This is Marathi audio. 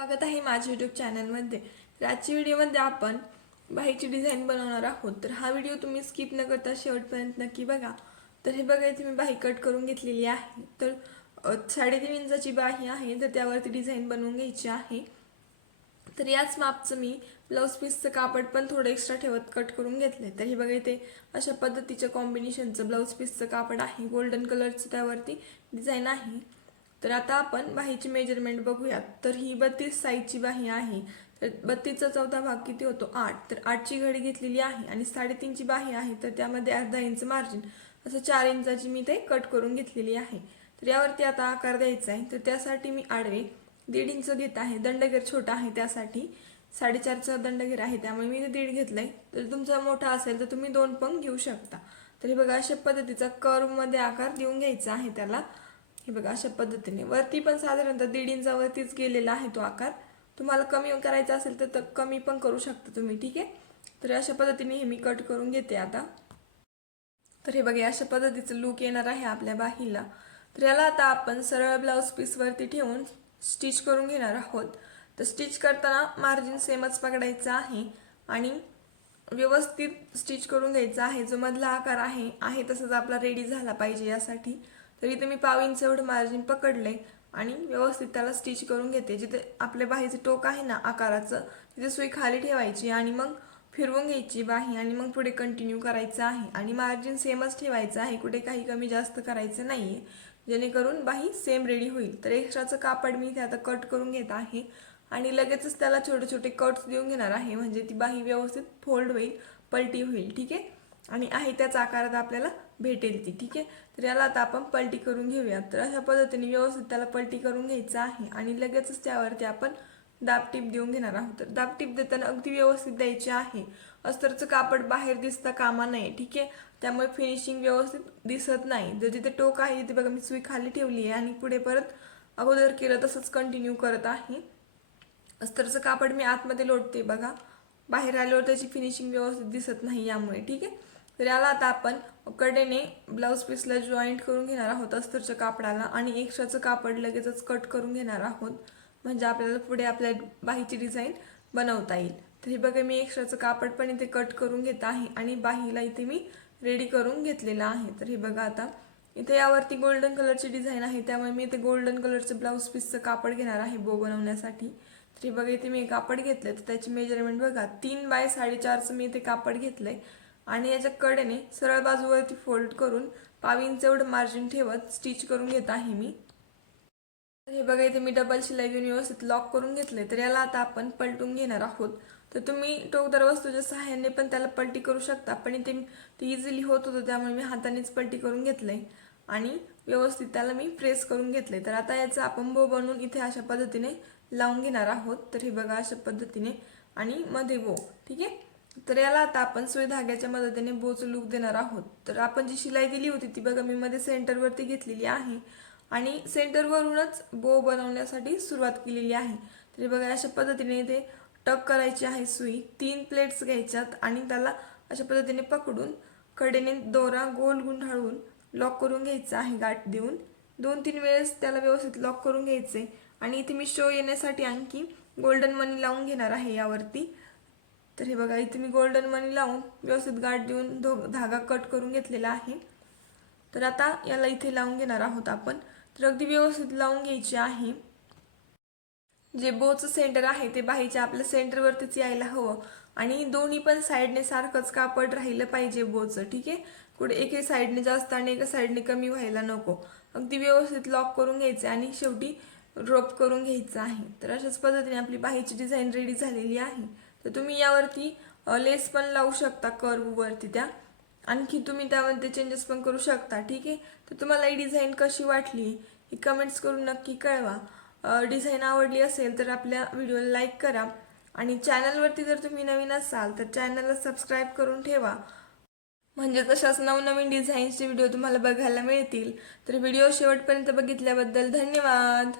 स्वागत आहे माझ्या यूट्यूब चॅनलमध्ये तर आजच्या व्हिडिओमध्ये आपण बाईची डिझाईन बनवणार आहोत. तर हा व्हिडिओ तुम्ही स्किप न करता शेवटपर्यंत नक्की बघा. तर हे बघा इथे मी बाही कट करून घेतलेली आहे. तर साडेतीन इंचाची बाही आहे तर त्यावरती डिझाईन बनवून घ्यायची आहे. तर याच मापचं मी ब्लाऊज पीसचं कापड पण थोडं एक्स्ट्रा ठेवत कट करून घेतलं तर हे बघा इथे अशा पद्धतीच्या कॉम्बिनेशनचं ब्लाऊज पीसचं कापड आहे. गोल्डन कलरचं त्यावरती डिझाईन आहे. तर आता आपण बाहीची मेजरमेंट बघूयात. तर ही बत्तीस साईजची बाही आहे. तर बत्तीसचा चौथा भाग किती होतो? आठ. तर आठची घडी घेतलेली आहे आणि साडेतीनची बाही आहे. तर त्यामध्ये अर्धा इंच मार्जिन असं चार इंचाची मी ते कट करून घेतलेली आहे. तर यावरती आता आकार द्यायचा आहे. तर त्यासाठी मी आडवे दीड इंच घेत आहे. दंडगेर छोटा आहे त्यासाठी. साडेचारचा दंडगेर आहे. त्यामुळे मी ते दीड घेतलंय. तर तुमचा मोठा असेल तर तुम्ही दोन पण घेऊ शकता. तर हे बघा अशा पद्धतीचा कर्वमध्ये आकार देऊन घ्यायचा आहे त्याला. हे बघा अशा पद्धतीने. वरती पण साधारणतः दीड इंचावरतीच गेलेला आहे तो आकार. तुम्हाला कमी करायचा असेल तर कमी पण करू शकता तुम्ही ठीक आहे? तर अशा पद्धतीने हे मी कट करून घेते आता. तर हे बघा अशा पद्धतीचं लुक येणार आहे आपल्या बाहीला. तर याला आता आपण सरळ ब्लाऊज पीसवरती ठेवून स्टिच करून घेणार आहोत. तर स्टिच करताना मार्जिन सेमच पकडायचं आहे आणि व्यवस्थित स्टिच करून घ्यायचा आहे. जो मधला आकार आहे आहे तसंच आपला रेडी झाला पाहिजे यासाठी. तर इथे मी पाव इंच एवढं मार्जिन पकडले आणि व्यवस्थित त्याला स्टिच करून घेते. जिथे आपल्या बाहीचं टोक आहे ना आकाराचं तिथे सुई खाली ठेवायची आणि मग फिरवून घ्यायची बाही आणि मग पुढे कंटिन्यू करायचं आहे. आणि मार्जिन सेमच ठेवायचं आहे. कुठे काही कमी जास्त करायचं नाहीये. जेणेकरून बाही सेम रेडी होईल. तर एक्स्ट्राचं कापड मी इथे आता कट करून घेत आहे. आणि लगेचच त्याला छोटे छोटे कट्स देऊन घेणार आहे. म्हणजे ती बाही व्यवस्थित फोल्ड होईल पलटी होईल. ठीक आहे? आणि आहे त्याच आकारात आपल्याला भेटेल ती ठीक आहे? तर याला आता आपण पलटी करून घेऊया. तर अशा पद्धतीने व्यवस्थित त्याला पलटी करून घ्यायचं आहे आणि लगेचच त्यावरती आपण दाबटीप देऊन घेणार आहोत. तर दाबटीप देताना अगदी व्यवस्थित द्यायची आहे. अस्तरचं कापड बाहेर दिसता कामा नये ठीक आहे? त्यामुळे फिनिशिंग व्यवस्थित दिसत नाही. जर जिथे टोक आहे तिथे बघा मी सुई खाली ठेवली आहे आणि पुढे परत अगोदर केलं तसंच कंटिन्यू करत आहे. अस्तरचं कापड मी आतमध्ये लोटते बघा. बाहेर आल्यावर त्याची फिनिशिंग व्यवस्थित दिसत नाही यामुळे ठीक आहे? तर याला आता आपण कडेने ब्लाऊज पीसला जॉईंट करून घेणार आहोत अस्तरच्या कापडाला आणि एक्स्ट्राचं कापड लगेचच कट करून घेणार आहोत. म्हणजे आपल्याला पुढे आपल्या बाहीची डिझाईन बनवता येईल. तर हे बघा मी एक्स्ट्राचं कापड पण इथे कट करून घेत आहे आणि बाहीला इथे मी रेडी करून घेतलेलं आहे. तर हे बघा आता इथे यावरती गोल्डन कलरची डिझाईन आहे त्यामुळे मी इथे गोल्डन कलरचं ब्लाऊज पीसचं कापड घेणार आहे बो बनवण्यासाठी. तर हे बघा इथे मी कापड घेतलं तर त्याची मेजरमेंट बघा तीन बाय साडेचारचं मी इथे कापड घेतलं आहे आणि याच्या कडेने सरळ बाजूवरती फोल्ड करून पाव इंच एवढं मार्जिन ठेवत स्टिच करून घेत आहे मी. तर हे बघा इथे मी डबल शिलाई घेऊन व्यवस्थित लॉक करून घेतले तर याला आता आपण पलटून घेणार आहोत. तर तुम्ही टोकदार वस्तूच्या सहाय्याने पण त्याला पलटी करू शकता. पण इथे ते इझिली होत होतं त्यामुळे मी हातानेच पलटी करून घेतलंय. आणि व्यवस्थित त्याला मी प्रेस करून घेतले तर आता याचा आपण बो बनवून इथे अशा पद्धतीने लावून घेणार आहोत. तर हे बघा अशा पद्धतीने. आणि मध्ये बो ठीक आहे? तर याला आता आपण सुई धाग्याच्या मदतीने बोचं लूक देणार आहोत. तर आपण जी शिलाई दिली होती ती बघा मी मध्ये सेंटरवरती घेतलेली आहे. आणि सेंटरवरूनच बो बनवण्यासाठी सुरुवात केलेली आहे. तरी बघा अशा पद्धतीने इथे टक करायची आहे सुई. तीन प्लेट्स घ्यायच्यात आणि त्याला अशा पद्धतीने पकडून कडेने दोरा गोल गुंडाळून लॉक करून घ्यायचा आहे गाठ देऊन. दोन तीन वेळेस त्याला व्यवस्थित लॉक करून घ्यायचे. आणि इथे मी शो येण्यासाठी आणखी गोल्डन मनी लावून घेणार आहे यावरती. तर हे बघा इथे मी गोल्डन मनी लावून व्यवस्थित गाठ देऊन धो धागा कट करून घेतलेला आहे. तर आता याला इथे लावून घेणार आहोत आपण. तर अगदी व्यवस्थित लावून घ्यायची आहे. जे बोचं सेंटर आहे ते बाहीच्या आपल्या सेंटरवरतीच यायला हवं. आणि दोन्ही पण साईडने सारखंच कापड राहिलं पाहिजे बोचं ठीक आहे? कुठे एके साईडने जास्त आणि एका साईडने कमी व्हायला नको. अगदी व्यवस्थित लॉक करून घ्यायचे आणि शेवटी रोप करून घ्यायचं आहे. तर अशाच पद्धतीने आपली बाहीची डिझाईन रेडी झालेली आहे. तर तुम्ही यावरती लेस पण लावू शकता कर्ववरती त्या. आणखी तुम्ही त्यामध्ये चेंजेस पण करू शकता ठीक आहे? तर तुम्हाला ही डिझाईन कशी वाटली ही कमेंट्स करून नक्की कळवा. डिझाईन आवडली असेल तर आपल्या व्हिडिओला लाईक करा. आणि चॅनलवरती जर तुम्ही नवीन असाल तर चॅनलला सबस्क्राईब करून ठेवा. म्हणजे तशाच नवनवीन डिझाईन्सचे व्हिडिओ तुम्हाला बघायला मिळतील तर व्हिडिओ शेवटपर्यंत बघितल्याबद्दल धन्यवाद.